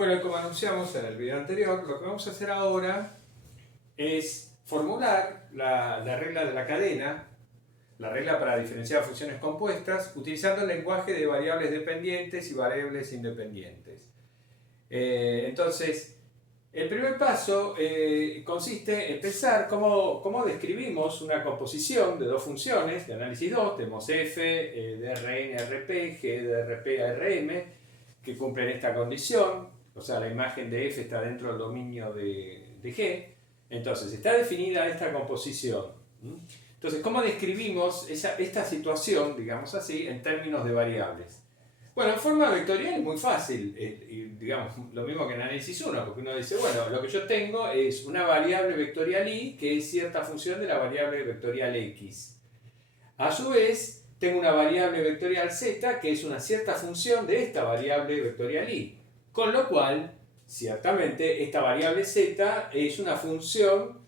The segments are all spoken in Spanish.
Bueno, como anunciamos en el video anterior, lo que vamos a hacer ahora es formular la regla de la cadena, la regla para diferenciar funciones compuestas, utilizando el lenguaje de variables dependientes y variables independientes. Entonces, el primer paso consiste en pensar cómo describimos una composición de dos funciones de análisis 2. Tenemos f de Rn a Rp, g de Rp a Rm, que cumplen esta condición. O sea, la imagen de f está dentro del dominio de G. Entonces, está definida esta composición. Entonces, ¿cómo describimos esta situación, digamos así, en términos de variables? Bueno, en forma vectorial es muy fácil, digamos, lo mismo que en análisis 1, porque uno dice, bueno, lo que yo tengo es una variable vectorial y, que es cierta función de la variable vectorial x. A su vez, tengo una variable vectorial z, que es una cierta función de esta variable vectorial y. Con lo cual, ciertamente, esta variable z es una función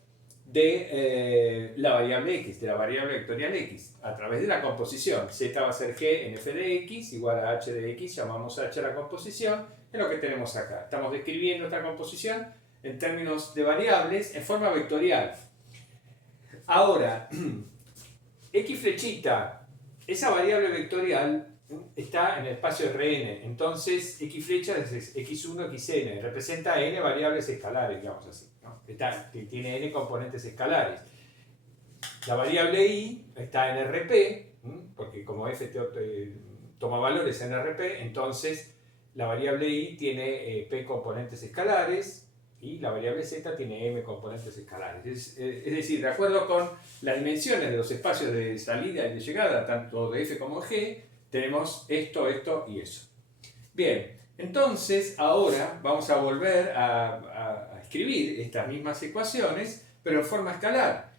de la variable x, de la variable vectorial x, a través de la composición. Z va a ser g en f de x igual a h de x, llamamos h a la composición, es lo que tenemos acá. Estamos describiendo esta composición en términos de variables en forma vectorial. Ahora, x flechita, esa variable vectorial está en el espacio Rn, entonces x flecha es x1, xn, representa n variables escalares, digamos así, ¿no? Que tiene n componentes escalares. La variable y está en Rp, porque como f toma valores en Rp, entonces la variable y tiene p componentes escalares y la variable z tiene m componentes escalares. Es decir, de acuerdo con las dimensiones de los espacios de salida y de llegada, tanto de f como de g, tenemos esto, esto y eso. Bien, entonces ahora vamos a volver a escribir estas mismas ecuaciones, pero en forma escalar.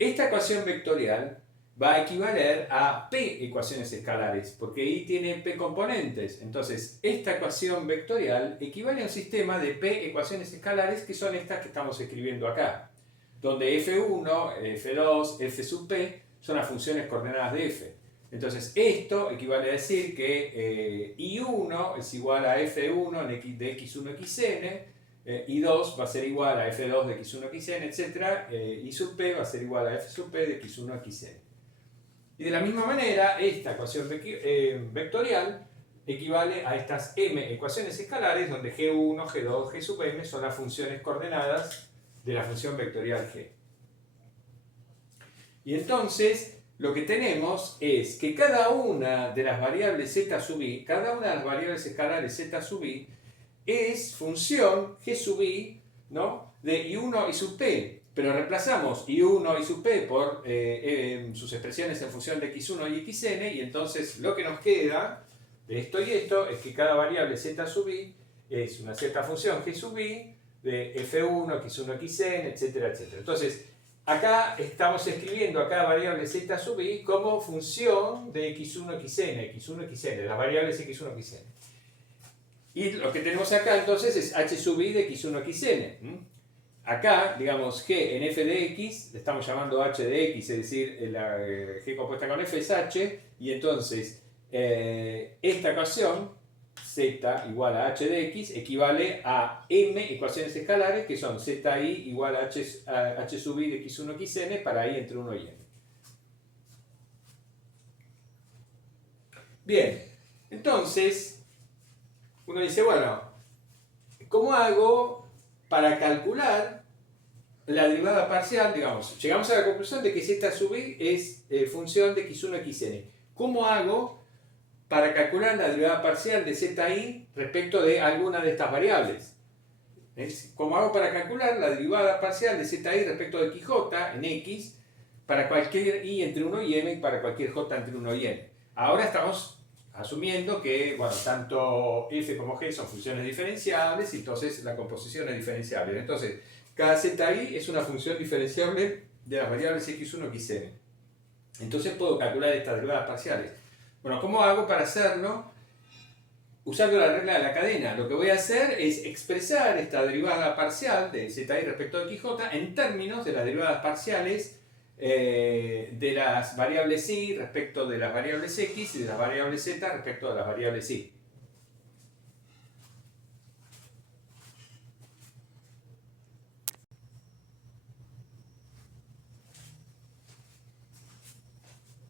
Esta ecuación vectorial va a equivaler a p ecuaciones escalares, porque i tiene p componentes. Entonces, esta ecuación vectorial equivale a un sistema de p ecuaciones escalares, que son estas que estamos escribiendo acá, donde f1, f2, f sub p son las funciones coordenadas de f. Entonces, esto equivale a decir que I1 es igual a F1 de x1, xn, I2 va a ser igual a F2 de x1, xn, etc. I sub p va a ser igual a F sub p de x1, xn. Y de la misma manera, esta ecuación vectorial equivale a estas m ecuaciones escalares, donde G1, G2, G sub m son las funciones coordenadas de la función vectorial G. Y entonces, lo que tenemos es que cada una de las variables z sub i, cada una de las variables escalares z sub i, es función g sub i, ¿no?, de i1 y sub p. Pero reemplazamos i1 y sub p por sus expresiones en función de x1 y xn, y entonces lo que nos queda de esto y esto es que cada variable z sub i es una cierta función g sub i de f1, x1, xn, etcétera, etcétera. Entonces, acá estamos escribiendo a cada variable z sub i como función de x1, xn, de las variables x1, xn. Y lo que tenemos acá entonces es h sub i de x1, xn. Acá, digamos, g en f de x, le estamos llamando h de x, es decir, la g compuesta con f es h, y entonces esta ecuación, z igual a h de x, equivale a m ecuaciones escalares, que son zi igual a h sub i de x1, xn para i entre 1 y n. Bien, entonces, uno dice, bueno, ¿cómo hago para calcular la derivada parcial? Digamos, llegamos a la conclusión de que z sub i es función de x1, xn. ¿Cómo hago para calcular la derivada parcial de zi respecto de alguna de estas variables? ¿Cómo hago para calcular la derivada parcial de zi respecto de xj en x para cualquier i entre 1 y m y para cualquier j entre 1 y n? Ahora estamos asumiendo que, bueno, tanto f como g son funciones diferenciables y entonces la composición es diferenciable. Entonces, cada zi es una función diferenciable de las variables x1 y xn. Entonces puedo calcular estas derivadas parciales. Bueno, ¿cómo hago para hacerlo? Usando la regla de la cadena. Lo que voy a hacer es expresar esta derivada parcial de zi respecto de xj en términos de las derivadas parciales de las variables y respecto de las variables x y de las variables z respecto de las variables y.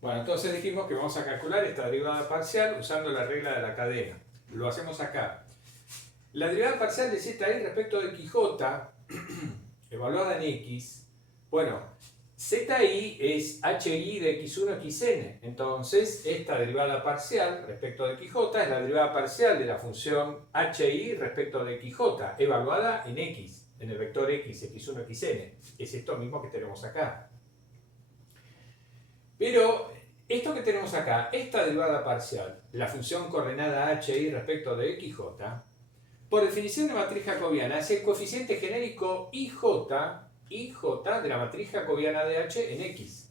Bueno, entonces dijimos que vamos a calcular esta derivada parcial usando la regla de la cadena. Lo hacemos acá. La derivada parcial de ZI respecto de XJ, evaluada en X, bueno, ZI es HI de X1 XN. Entonces, esta derivada parcial respecto de XJ es la derivada parcial de la función HI respecto de XJ, evaluada en X, en el vector X, X1 XN. Es esto mismo que tenemos acá. Pero esto que tenemos acá, esta derivada parcial, la función coordenada HI respecto de XJ, por definición de matriz jacobiana, es el coeficiente genérico IJ de la matriz jacobiana de H en X.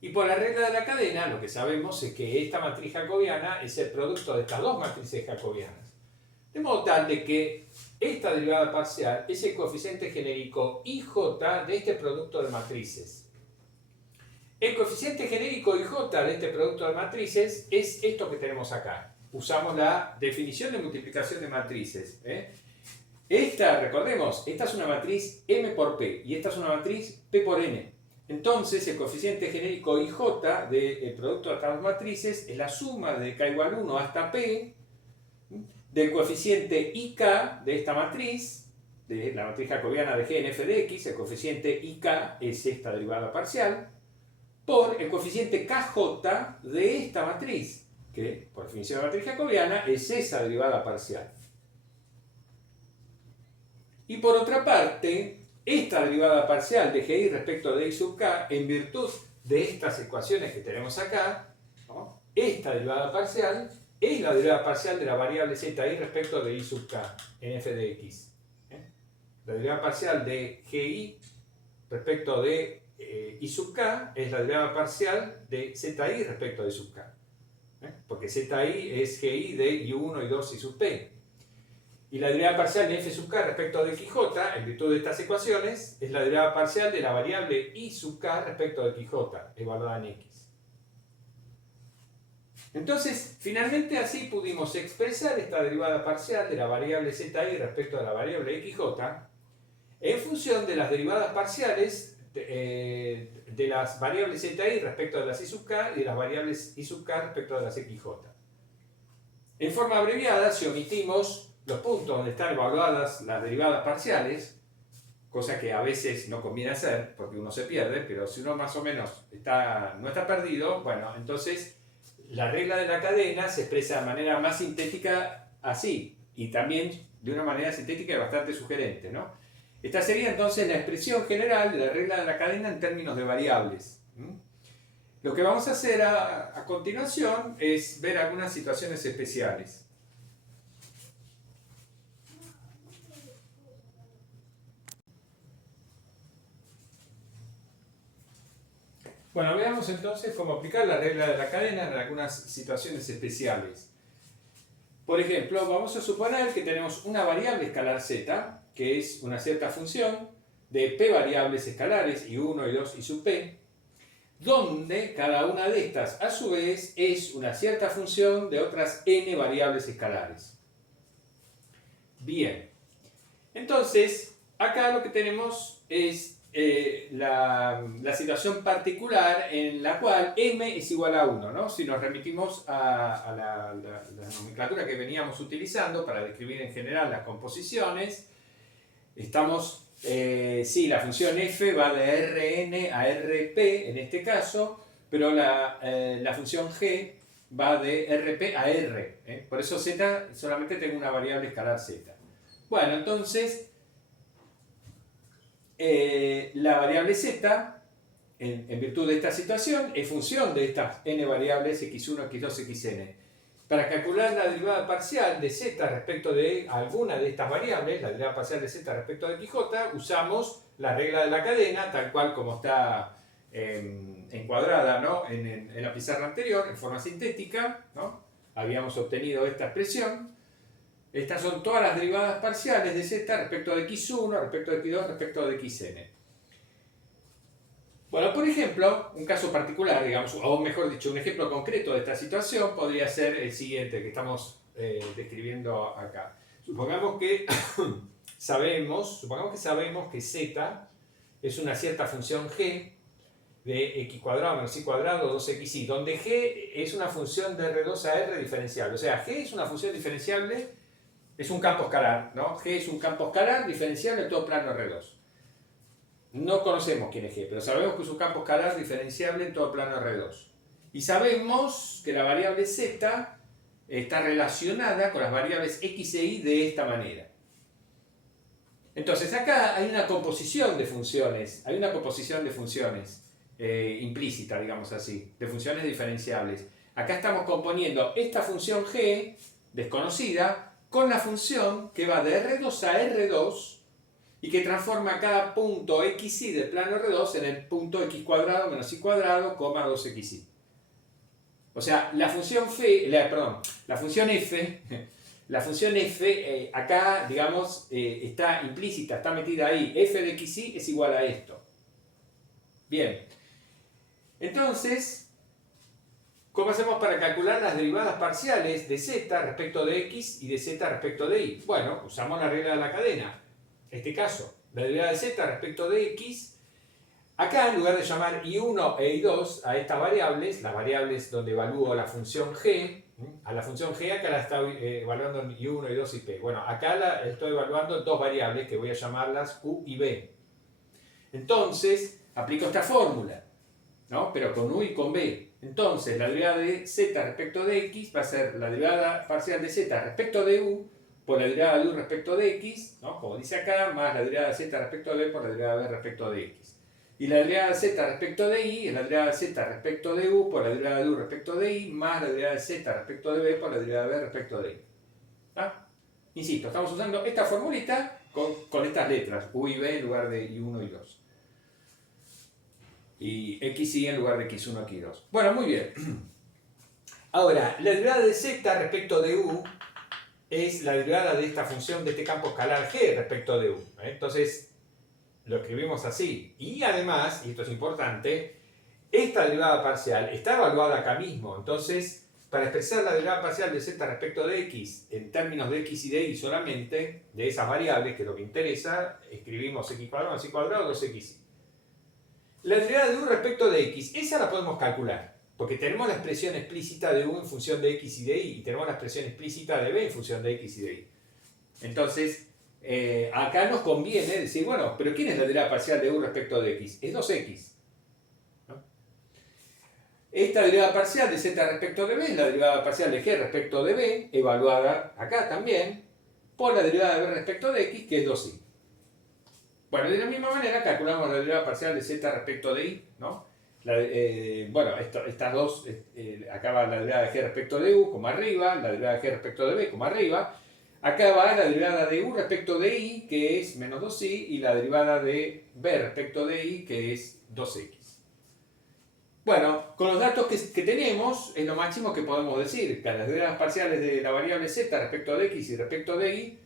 Y por la regla de la cadena, lo que sabemos es que esta matriz jacobiana es el producto de estas dos matrices jacobianas. De modo tal de que esta derivada parcial es el coeficiente genérico IJ de este producto de matrices. El coeficiente genérico IJ de este producto de matrices es esto que tenemos acá. Usamos la definición de multiplicación de matrices. Esta, recordemos, esta es una matriz M por P y esta es una matriz P por N. Entonces, el coeficiente genérico IJ del producto de estas dos matrices es la suma de K igual 1 hasta P del coeficiente IK de esta matriz, de la matriz jacobiana de G en f de X. El coeficiente IK es esta derivada parcial, por el coeficiente KJ de esta matriz, que por definición de matriz jacobiana es esa derivada parcial. Y por otra parte, esta derivada parcial de GI respecto de I sub K, en virtud de estas ecuaciones que tenemos acá, ¿no? Esta derivada parcial es la derivada parcial de la variable ZI respecto de I sub K en f de X. La derivada parcial de GI respecto de I sub K es la derivada parcial de ZI respecto de I sub K. Porque ZI es GI de I1 y 2 I sub P. Y la derivada parcial de f sub k respecto de XJ, en virtud de estas ecuaciones, es la derivada parcial de la variable I sub k respecto de XJ, evaluada en X. Entonces, finalmente así pudimos expresar esta derivada parcial de la variable ZI respecto de la variable XJ en función de las derivadas parciales de las variables ZI respecto de las I sub k y de las variables I sub k respecto de las XJ. En forma abreviada, si omitimos los puntos donde están evaluadas las derivadas parciales, cosa que a veces no conviene hacer porque uno se pierde, pero si uno más o menos no está perdido, bueno, entonces la regla de la cadena se expresa de manera más sintética así, y también de una manera sintética y bastante sugerente, ¿no? Esta sería entonces la expresión general de la regla de la cadena en términos de variables. Lo que vamos a hacer a continuación es ver algunas situaciones especiales. Bueno, veamos entonces cómo aplicar la regla de la cadena en algunas situaciones especiales. Por ejemplo, vamos a suponer que tenemos una variable escalar z, que es una cierta función de p variables escalares, i1, i2 y sub p, donde cada una de estas, a su vez, es una cierta función de otras n variables escalares. Bien, entonces, acá lo que tenemos es la situación particular en la cual m es igual a 1, ¿no? Si nos remitimos a la nomenclatura que veníamos utilizando para describir en general las composiciones, estamos, sí, la función f va de Rn a Rp en este caso, pero la función g va de Rp a R, por eso z solamente tengo una variable escalar z. Bueno, entonces la variable z, en virtud de esta situación, es función de estas n variables x1, x2, xn. Para calcular la derivada parcial de z respecto de alguna de estas variables, la derivada parcial de z respecto de xj, usamos la regla de la cadena, tal cual como está encuadrada, ¿no? en la pizarra anterior, en forma sintética, ¿no? Habíamos obtenido esta expresión. Estas son todas las derivadas parciales de z respecto de x1, respecto de x2, respecto de xn. Bueno, por ejemplo, un caso particular, digamos, o mejor dicho, un ejemplo concreto de esta situación podría ser el siguiente que estamos describiendo acá. Supongamos que sabemos que z es una cierta función g de x cuadrado menos y cuadrado 2xy, donde g es una función de R2 a R diferenciable. O sea, g es una función diferenciable, es un campo escalar, ¿no? G es un campo escalar diferenciable en todo plano R2. No conocemos quién es G, pero sabemos que es un campo escalar diferenciable en todo plano R2. Y sabemos que la variable z está relacionada con las variables x e y de esta manera. Entonces acá hay una composición de funciones, implícita, digamos así, de funciones diferenciables. Acá estamos componiendo esta función g, desconocida, con la función que va de R2 a R2 y que transforma cada punto xy del plano R2 en el punto x cuadrado menos y cuadrado, 2xy. O sea, la función f, acá, digamos, está implícita, está metida ahí. F de xy es igual a esto. Bien. Entonces, ¿cómo hacemos para calcular las derivadas parciales de z respecto de x y de z respecto de y? Bueno, usamos la regla de la cadena. En este caso, la derivada de z respecto de x. Acá, en lugar de llamar i1 e i2 a estas variables, las variables donde evalúo la función g, a la función g acá la estoy evaluando en i1, i2 y p. Bueno, acá la estoy evaluando en dos variables que voy a llamarlas u y b. Entonces, aplico esta fórmula, ¿no? Pero con u y con b. Entonces, la derivada de z respecto de x va a ser la derivada parcial de z respecto de u por la derivada de u respecto de x, ¿no? Como dice acá, más la derivada de z respecto de b por la derivada de b respecto de x. Y la derivada de z respecto de y es la derivada de z respecto de u por la derivada de u respecto de y más la derivada de z respecto de b por la derivada de b respecto de y. ¿Ah? Insisto, estamos usando esta formulita con estas letras, u y b en lugar de i1 y 2. Y x y en lugar de x1, x2. Bueno, muy bien. Ahora, la derivada de z respecto de u es la derivada de esta función de este campo escalar g respecto de u. Entonces, lo escribimos así. Y además, y esto es importante, esta derivada parcial está evaluada acá mismo. Entonces, para expresar la derivada parcial de z respecto de x en términos de x y de y solamente, de esas variables, que es lo que interesa, escribimos x cuadrado más y cuadrado 2xy. La derivada de u respecto de x, esa la podemos calcular, porque tenemos la expresión explícita de u en función de x y de y, y tenemos la expresión explícita de b en función de x y de y. Entonces, acá nos conviene decir, bueno, pero ¿quién es la derivada parcial de u respecto de x? Es 2x. ¿No? Esta derivada parcial de z respecto de b es la derivada parcial de g respecto de b, evaluada acá también, por la derivada de b respecto de x, que es 2y. Bueno, de la misma manera calculamos la derivada parcial de z respecto de y, ¿no? Estas dos, acá va la derivada de g respecto de u, como arriba, la derivada de g respecto de b, como arriba. Acá va la derivada de u respecto de y, que es menos 2y, y la derivada de b respecto de y, que es 2x. Bueno, con los datos que tenemos, es lo máximo que podemos decir, que las derivadas parciales de la variable z respecto de x y respecto de y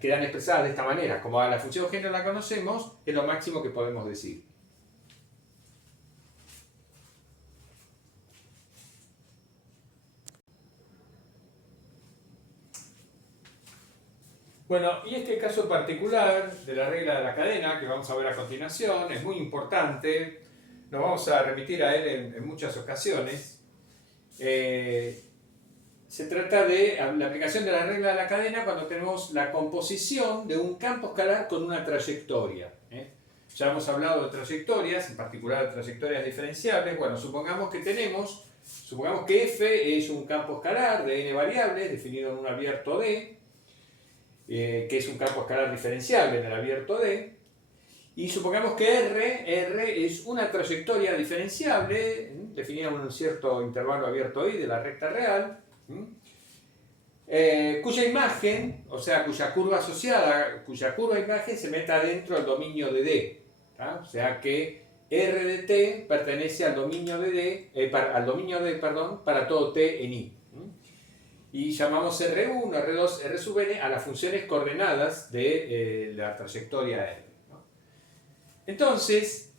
quedan expresadas de esta manera. Como a la función g no la conocemos, es lo máximo que podemos decir. Bueno, y este caso particular de la regla de la cadena, que vamos a ver a continuación, es muy importante. Nos vamos a remitir a él en muchas ocasiones. Se trata de la aplicación de la regla de la cadena cuando tenemos la composición de un campo escalar con una trayectoria. Ya hemos hablado de trayectorias, en particular de trayectorias diferenciables. Bueno, supongamos que f es un campo escalar de n variables definido en un abierto D, que es un campo escalar diferenciable en el abierto D, y supongamos que R es una trayectoria diferenciable definida en un cierto intervalo abierto I de la recta real, cuya imagen, o sea, cuya curva imagen se meta dentro del dominio de D. O sea que R de t pertenece al dominio de D, para todo t en I. Y llamamos R1, R2, R sub n a las funciones coordenadas de la trayectoria R. ¿No? Entonces,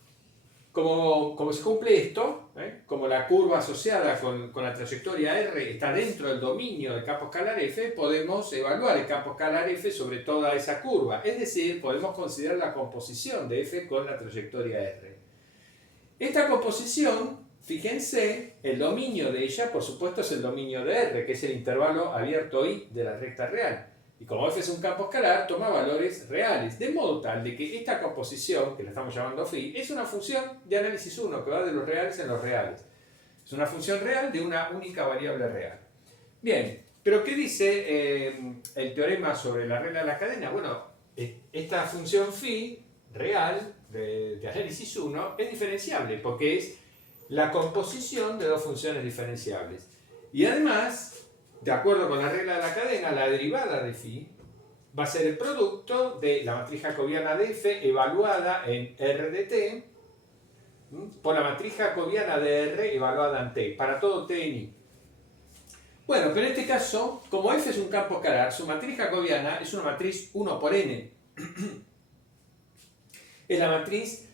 como se cumple esto, como la curva asociada con la trayectoria R está dentro del dominio del campo escalar F, podemos evaluar el campo escalar F sobre toda esa curva. Es decir, podemos considerar la composición de F con la trayectoria R. Esta composición, fíjense, el dominio de ella, por supuesto, es el dominio de R, que es el intervalo abierto I de la recta real. Y como f es un campo escalar, toma valores reales, de modo tal de que esta composición, que la estamos llamando phi, es una función de análisis 1, que va de los reales en los reales. Es una función real de una única variable real. Bien, pero ¿qué dice el teorema sobre la regla de la cadena? Bueno, esta función phi real de análisis 1 es diferenciable, porque es la composición de dos funciones diferenciables. Y además, de acuerdo con la regla de la cadena, la derivada de phi va a ser el producto de la matriz jacobiana de f evaluada en R de t por la matriz jacobiana de R evaluada en t, para todo t en i. Bueno, pero en este caso, como f es un campo escalar, su matriz jacobiana es una matriz 1 por n. Es la matriz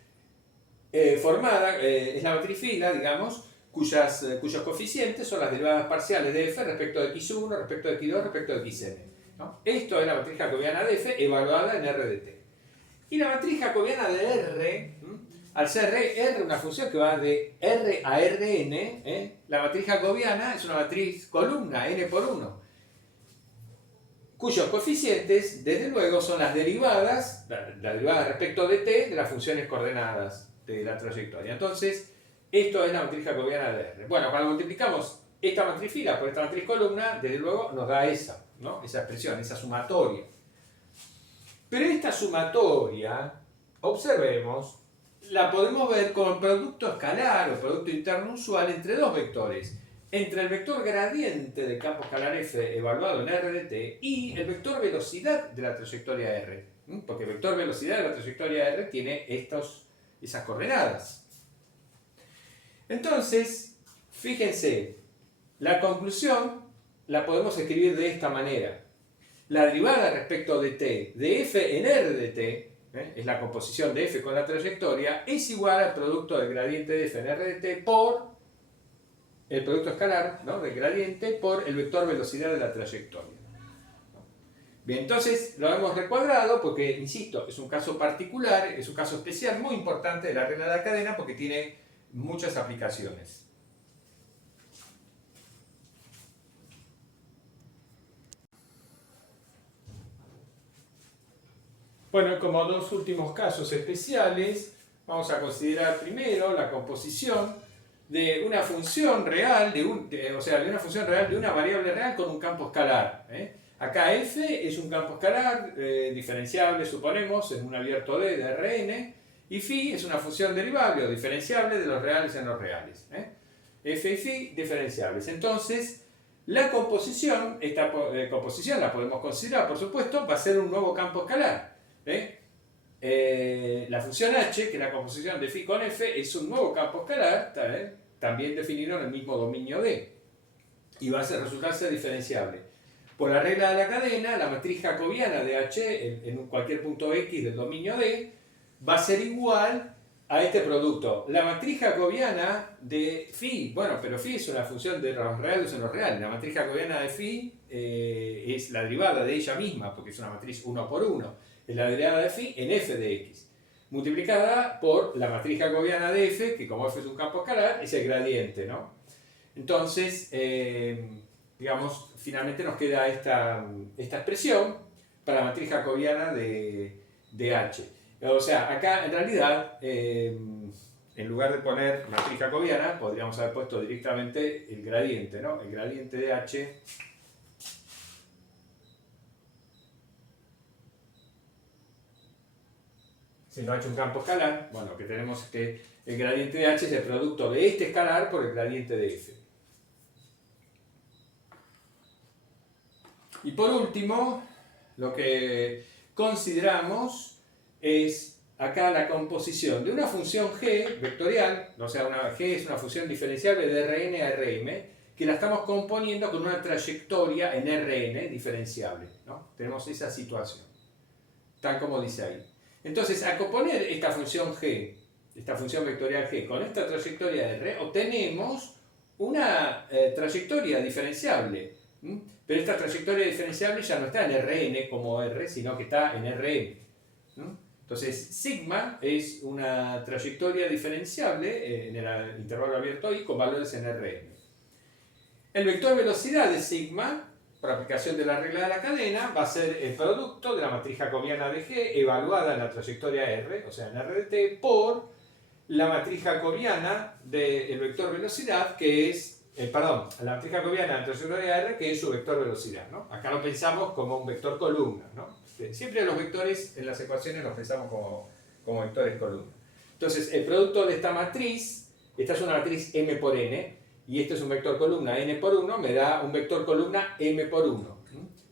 formada, es la matriz fila, digamos, cuyos coeficientes son las derivadas parciales de f respecto de x1, respecto de x2, respecto de xn, ¿no? Esto es la matriz jacobiana de f evaluada en R de t. Y la matriz jacobiana de R, al ser R una función que va de R a Rn, la matriz jacobiana es una matriz columna, n por 1, cuyos coeficientes, desde luego, son las derivadas, la derivada respecto de t de las funciones coordenadas de la trayectoria. Entonces, esto es la matriz jacobiana de R. Bueno, cuando multiplicamos esta matriz fila por esta matriz columna, desde luego nos da esa, ¿no? Esa expresión, esa sumatoria. Pero esta sumatoria, observemos, la podemos ver como producto escalar o producto interno usual entre dos vectores. Entre el vector gradiente del campo escalar f evaluado en R de t y el vector velocidad de la trayectoria R. Porque el vector velocidad de la trayectoria R tiene esas coordenadas. Entonces, fíjense, la conclusión la podemos escribir de esta manera. La derivada respecto de t de f en R de t, es la composición de f con la trayectoria, es igual al producto del gradiente de f en R de t por el producto escalar, ¿no?, del gradiente por el vector velocidad de la trayectoria. Bien, entonces lo hemos recuadrado porque, insisto, es un caso particular, es un caso especial muy importante de la regla de la cadena porque tiene muchas aplicaciones. Bueno, como dos últimos casos especiales, vamos a considerar primero la composición de una función real, de una función real de una variable real con un campo escalar. Acá f es un campo escalar diferenciable, suponemos, en un abierto D de Rn, y phi es una función derivable o diferenciable de los reales en los reales. F y phi diferenciables. Entonces, la composición, esta composición la podemos considerar, por supuesto, va a ser un nuevo campo escalar. La función h, que es la composición de phi con f, es un nuevo campo escalar, también definido en el mismo dominio D, y va a resultar ser diferenciable. Por la regla de la cadena, la matriz jacobiana de h en cualquier punto x del dominio D va a ser igual a este producto. La matriz jacobiana de phi, bueno, pero phi es una función de los reales en los reales. La matriz jacobiana de phi es la derivada de ella misma, porque es una matriz 1 por 1. Es la derivada de phi en f de x, multiplicada por la matriz jacobiana de f, que como f es un campo escalar, es el gradiente, ¿no? Entonces, digamos, finalmente nos queda esta expresión para la matriz jacobiana de h. O sea, acá en realidad, en lugar de poner matriz jacobiana, podríamos haber puesto directamente el gradiente, ¿no? El gradiente de h si no h un campo escalar, bueno, que tenemos que el gradiente de h es el producto de este escalar por el gradiente de f. Y por último, lo que consideramos es acá la composición de una función g vectorial, o sea, g es una función diferenciable de Rn a Rm, que la estamos componiendo con una trayectoria en Rn diferenciable, ¿no? Tenemos esa situación, tal como dice ahí. Entonces, al componer esta función g, esta función vectorial g, con esta trayectoria de R, obtenemos una trayectoria diferenciable. Pero esta trayectoria diferenciable ya no está en Rn como R, sino que está en Rm. Entonces, sigma es una trayectoria diferenciable en el intervalo abierto I con valores en Rn. El vector velocidad de sigma, por aplicación de la regla de la cadena, va a ser el producto de la matriz jacobiana de G evaluada en la trayectoria R, o sea, en R de t, por la matriz jacobiana del vector velocidad, que es, la matriz jacobiana de la trayectoria R, que es su vector velocidad, ¿no? Acá lo pensamos como un vector columna, ¿no? Siempre los vectores en las ecuaciones los pensamos como vectores columna. Entonces, el producto de esta matriz, esta es una matriz m por n, y este es un vector columna n por 1, me da un vector columna m por 1.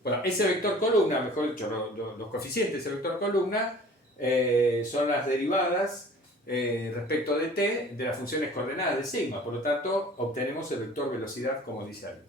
Bueno, ese vector columna, mejor dicho, los coeficientes del vector columna son las derivadas respecto de t de las funciones coordenadas de sigma. Por lo tanto, obtenemos el vector velocidad como dice ahí.